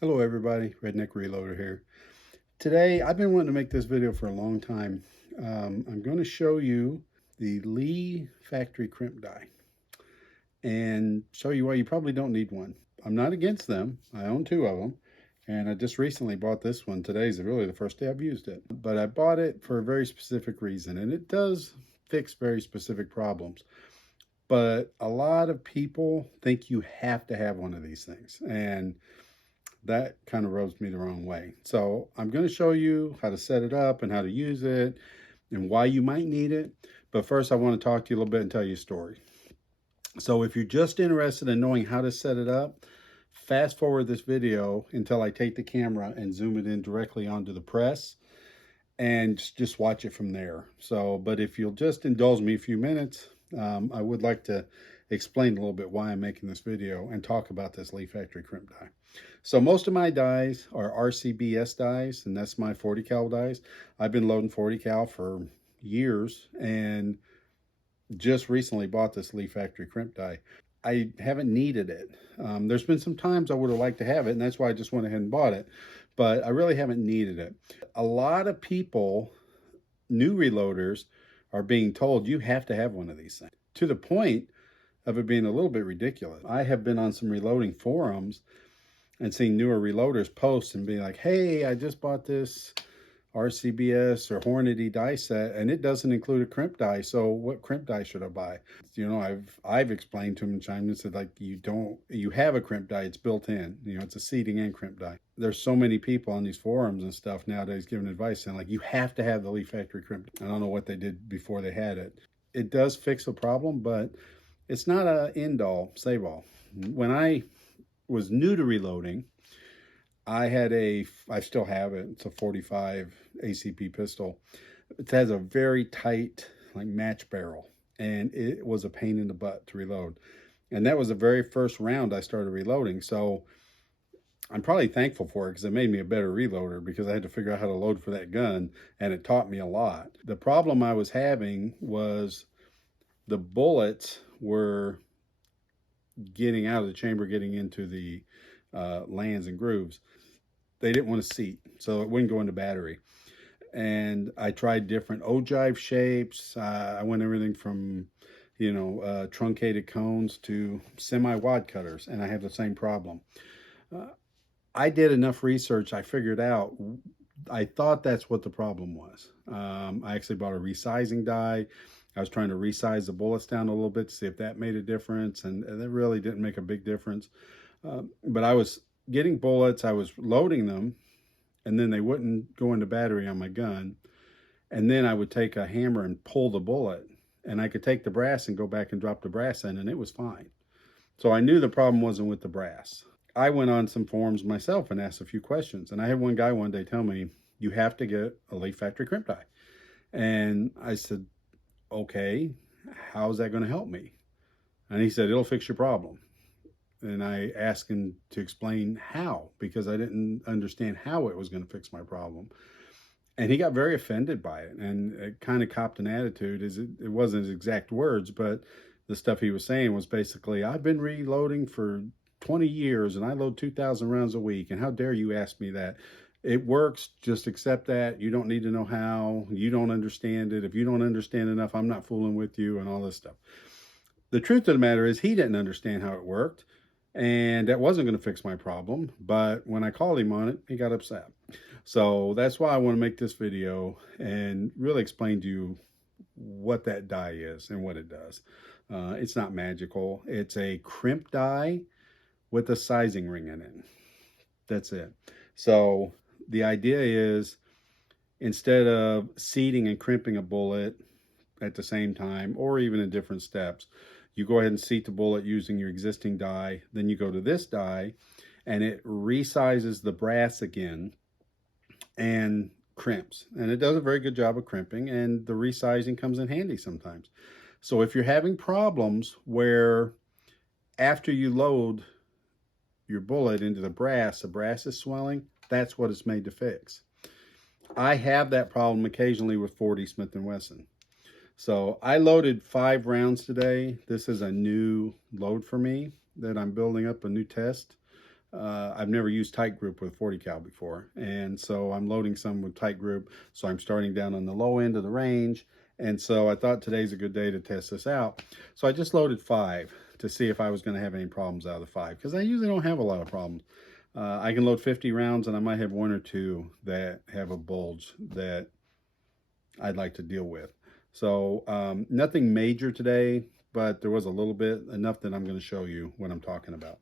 Hello everybody, Redneck Reloader here. Today, I've been wanting to make this video for a long time. I'm going to show you the Lee factory crimp die and show you why you probably don't need one. I'm not against them. I own two of them, and I just recently bought this one. Today's really the first day I've used it. But I bought it for a very specific reason, and it does fix very specific problems. But a lot of people think you have to have one of these things, and that kind of rubs me the wrong way. So I'm going to show you how to set it up and how to use it and why you might need it. But first, I want to talk to you a little bit and tell you a story. So if you're just interested in knowing how to set it up, fast forward this video until I take the camera and zoom it in directly onto the press and just watch it from there. So, but if you'll just indulge me a few minutes, I would like to explain a little bit why I'm making this video and talk about this Lee Factory crimp die. So most of my dies are RCBS dies, and that's my 40 cal dies. I've been loading 40 cal for years and just recently bought this Lee Factory crimp die. I haven't needed it. There's been some times I would have liked to have it, and that's why I just went ahead and bought it, but I really haven't needed it. A lot of people, new reloaders, are being told you have to have one of these things, to the point of it being a little bit ridiculous. I have been on some reloading forums and seeing newer reloaders post and be like, hey, I just bought this RCBS or Hornady die set and it doesn't include a crimp die, so what crimp die should I buy? You know, I've explained to them and chimed in and said, like, you have a crimp die, it's built in, you know, it's a seating and crimp die. There's so many people on these forums and stuff nowadays giving advice and like, you have to have the Lee Factory crimp. I don't know what they did before they had it. It does fix a problem, but it's not a end all, save all. When I was new to reloading, I still have it, it's a 45 ACP pistol. It has a very tight, like, match barrel, and it was a pain in the butt to reload. And that was the very first round I started reloading. So I'm probably thankful for it because it made me a better reloader, because I had to figure out how to load for that gun, and it taught me a lot. The problem I was having was the bullets were getting out of the chamber, getting into the lands and grooves. They didn't want to seat, so it wouldn't go into battery. And I tried different ogive shapes. I went everything from, you know, truncated cones to semi-wad cutters, and I have the same problem. I did enough research. I figured out, I thought that's what the problem was. I actually bought a resizing die. I was trying to resize the bullets down a little bit to see if that made a difference, and that really didn't make a big difference. But I was getting bullets, I was loading them, and then they wouldn't go into battery on my gun. And then I would take a hammer and pull the bullet, and I could take the brass and go back and drop the brass in, and it was fine. So I knew the problem wasn't with the brass. I went on some forums myself and asked a few questions, and I had one guy one day tell me, you have to get a Lee Factory crimp die. And I said, okay, how's that going to help me? And he said, it'll fix your problem. And I asked him to explain how, because I didn't understand how it was going to fix my problem. And he got very offended by it, and it kind of copped an attitude. It wasn't his exact words, but the stuff he was saying was basically, I've been reloading for 20 years and I load 2,000 rounds a week, and how dare you ask me that? It works, just accept that. You don't need to know how. You don't understand it. If you don't understand enough, I'm not fooling with you, and all this stuff. The truth of the matter is, he didn't understand how it worked, and that wasn't going to fix my problem. But when I called him on it, he got upset. So that's why I want to make this video and really explain to you what that die is and what it does. It's not magical. It's a crimp die with a sizing ring in it. That's it. So the idea is, instead of seating and crimping a bullet at the same time, or even in different steps, you go ahead and seat the bullet using your existing die. Then you go to this die and it resizes the brass again and crimps. And it does a very good job of crimping, and the resizing comes in handy sometimes. So if you're having problems where after you load your bullet into the brass is swelling, that's what it's made to fix. I have that problem occasionally with 40 Smith & Wesson. So I loaded 5 rounds today. This is a new load for me that I'm building up, a new test. I've never used tight group with 40 cal before, and so I'm loading some with tight group. So I'm starting down on the low end of the range, and so I thought today's a good day to test this out. So I just loaded 5 to see if I was going to have any problems out of the 5, because I usually don't have a lot of problems. I can load 50 rounds, and I might have 1 or 2 that have a bulge that I'd like to deal with. So nothing major today, but there was a little bit, enough that I'm going to show you what I'm talking about.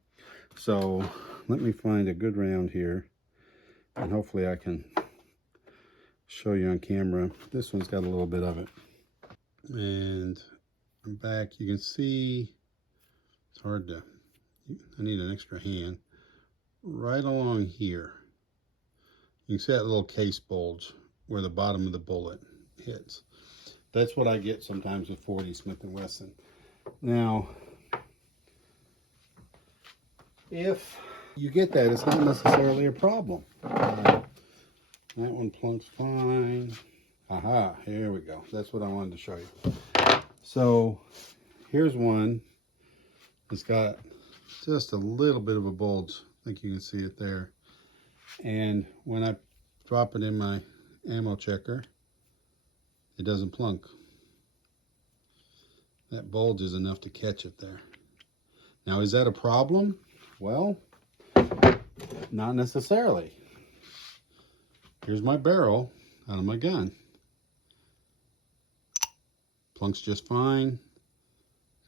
So let me find a good round here, and hopefully I can show you on camera. This one's got a little bit of it. And I'm back. You can see, it's hard to, I need an extra hand. Right along here, you can see that little case bulge where the bottom of the bullet hits. That's what I get sometimes with 40 Smith & Wesson. Now, if you get that, it's not necessarily a problem. That one plunks fine. Aha, here we go. That's what I wanted to show you. So here's one. It's got just a little bit of a bulge. I think you can see it there. And when I drop it in my ammo checker, it doesn't plunk. That bulge is enough to catch it there. Now, is that a problem? Well, not necessarily. Here's my barrel out of my gun. Plunks just fine.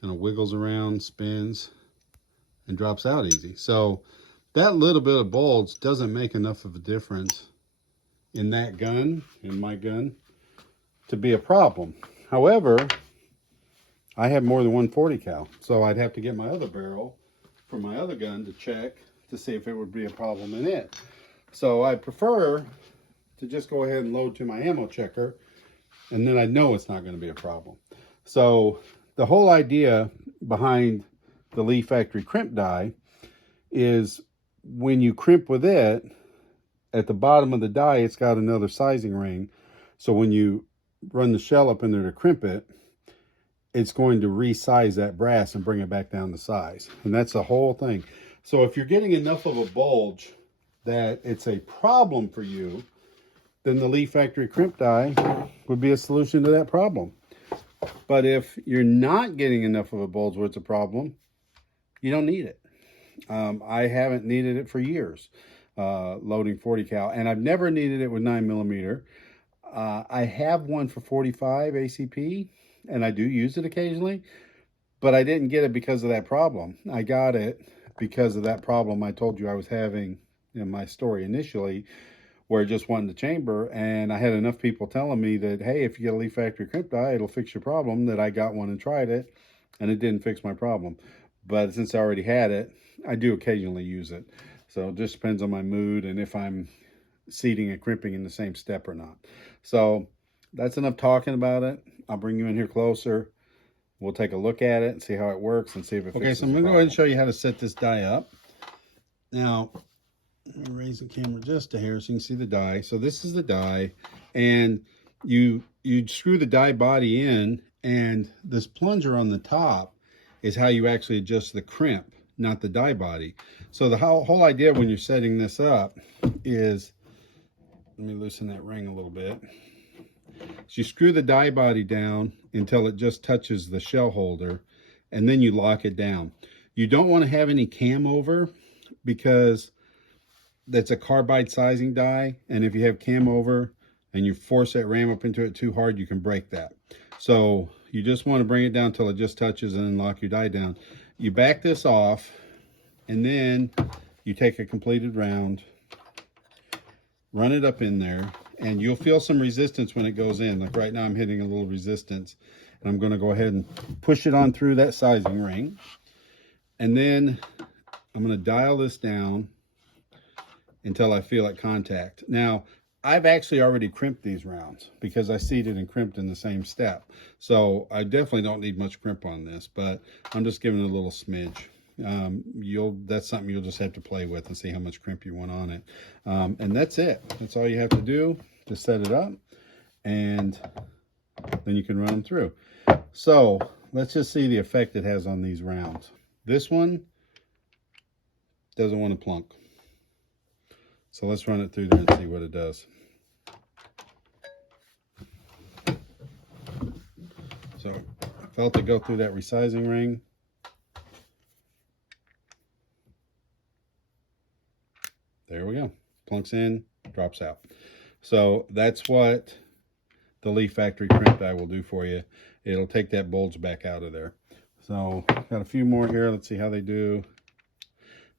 Kind of wiggles around, spins, and drops out easy. So that little bit of bulge doesn't make enough of a difference in that gun, in my gun, to be a problem. However, I have more than 140 cal, so I'd have to get my other barrel from my other gun to check to see if it would be a problem in it. So I prefer to just go ahead and load to my ammo checker, and then I know it's not going to be a problem. So the whole idea behind the Lee Factory crimp die is when you crimp with it, at the bottom of the die, it's got another sizing ring. So when you run the shell up in there to crimp it, it's going to resize that brass and bring it back down to size. And that's the whole thing. So if you're getting enough of a bulge that it's a problem for you, then the Lee Factory crimp die would be a solution to that problem. But if you're not getting enough of a bulge where it's a problem, you don't need it. I haven't needed it for years, loading 40 cal, and I've never needed it with 9mm. I have one for 45 ACP, and I do use it occasionally, but I didn't get it because of that problem. I got it because of that problem I told you I was having in my story initially, where it just wasn't the chamber, and I had enough people telling me that, hey, if you get a Lee Factory crimp die, it'll fix your problem, that I got one and tried it, and it didn't fix my problem. But since I already had it, I do occasionally use it. So it just depends on my mood and if I'm seating and crimping in the same step or not. So that's enough talking about it. I'll bring you in here closer. We'll take a look at it and see how it works and see if it fixes. Okay, so I'm going to go ahead and show you how to set this die up. Now, let me raise the camera just a hair so you can see the die. So this is the die, and you screw the die body in, and this plunger on the top is how you actually adjust the crimp, not the die body. So the whole idea when you're setting this up is, let me loosen that ring a little bit. So you screw the die body down until it just touches the shell holder, and then you lock it down. You don't want to have any cam over, because that's a carbide sizing die, and if you have cam over and you force that ram up into it too hard, you can break that. So you just want to bring it down until it just touches and then lock your die down. You back this off, and then you take a completed round, run it up in there, and you'll feel some resistance when it goes in. Like right now I'm hitting a little resistance, and I'm going to go ahead and push it on through that sizing ring, and then I'm going to dial this down until I feel it contact. Now, I've actually already crimped these rounds because I seated and crimped in the same step. So I definitely don't need much crimp on this, but I'm just giving it a little smidge. That's something you'll just have to play with and see how much crimp you want on it. And that's it. That's all you have to do to set it up, and then you can run them through. So let's just see the effect it has on these rounds. This one doesn't want to plunk. So let's run it through there and see what it does. So I felt it go through that resizing ring. There we go. Plunks in, drops out. So that's what the Leaf Factory crimp die will do for you. It'll take that bulge back out of there. So got a few more here. Let's see how they do.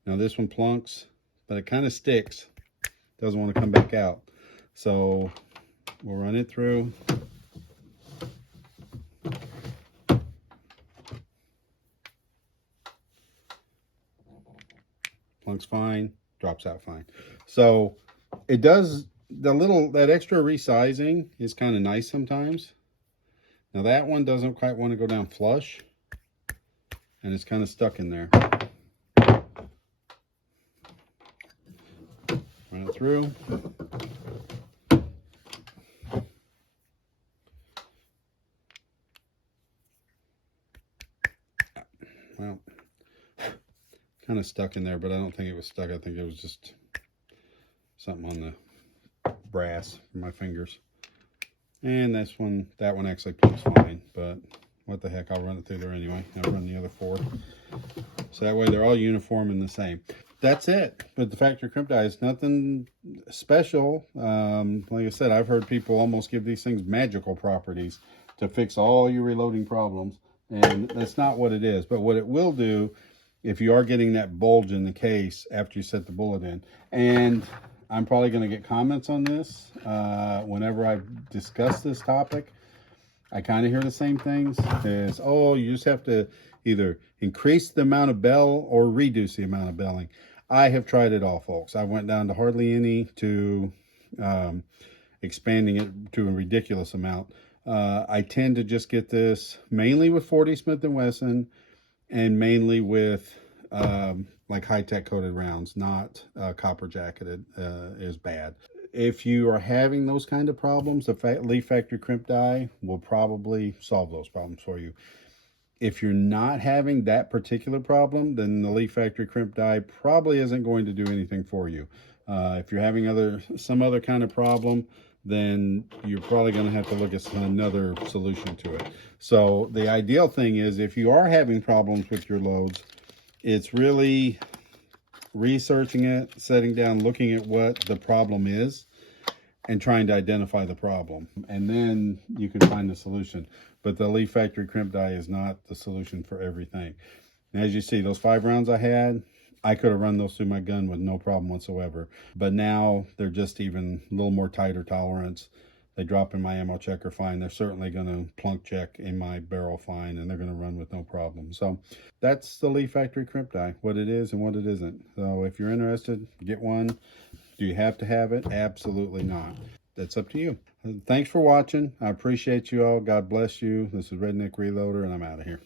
Now this one plunks, but it kind of sticks. Doesn't want to come back out. So we'll run it through. Plunks fine, drops out fine. So it does that extra resizing is kind of nice sometimes. Now that one doesn't quite want to go down flush, and it's kind of stuck in there. Run it through. Well, kind of stuck in there, but I don't think it was stuck. I think it was just something on the brass for my fingers. And that one actually plunks fine, but what the heck, I'll run it through there anyway. I'll run the other 4. So that way they're all uniform and the same. That's it. But the factory crimp die is nothing special. Like I said, I've heard people almost give these things magical properties to fix all your reloading problems. And that's not what it is. But what it will do, if you are getting that bulge in the case after you set the bullet in, and I'm probably going to get comments on this whenever I discuss this topic. I kind of hear the same things as, oh, you just have to either increase the amount of bell or reduce the amount of belling. I have tried it all, folks. I went down to hardly any to expanding it to a ridiculous amount. I tend to just get this mainly with 40 Smith & Wesson and mainly with like high-tech coated rounds, not copper jacketed is bad. If you are having those kind of problems, the Leaf Factory crimp die will probably solve those problems for you. If you're not having that particular problem, then the Leaf Factory crimp die probably isn't going to do anything for you. If you're having some other kind of problem, then you're probably going to have to look at another solution to it. So the ideal thing is, if you are having problems with your loads, it's really researching it, sitting down, looking at what the problem is, and trying to identify the problem. And then you can find the solution. But the Leaf Factory crimp die is not the solution for everything. And as you see, those 5 rounds I had, I could have run those through my gun with no problem whatsoever. But now they're just even a little more tighter tolerance. They drop in my ammo checker fine. They're certainly going to plunk check in my barrel fine, and they're going to run with no problem. So that's the Leaf Factory crimp die, what it is and what it isn't. So if you're interested, get one. Do you have to have it? Absolutely not. That's up to you. Thanks for watching. I appreciate you all. God bless you. This is Redneck Reloader, and I'm out of here.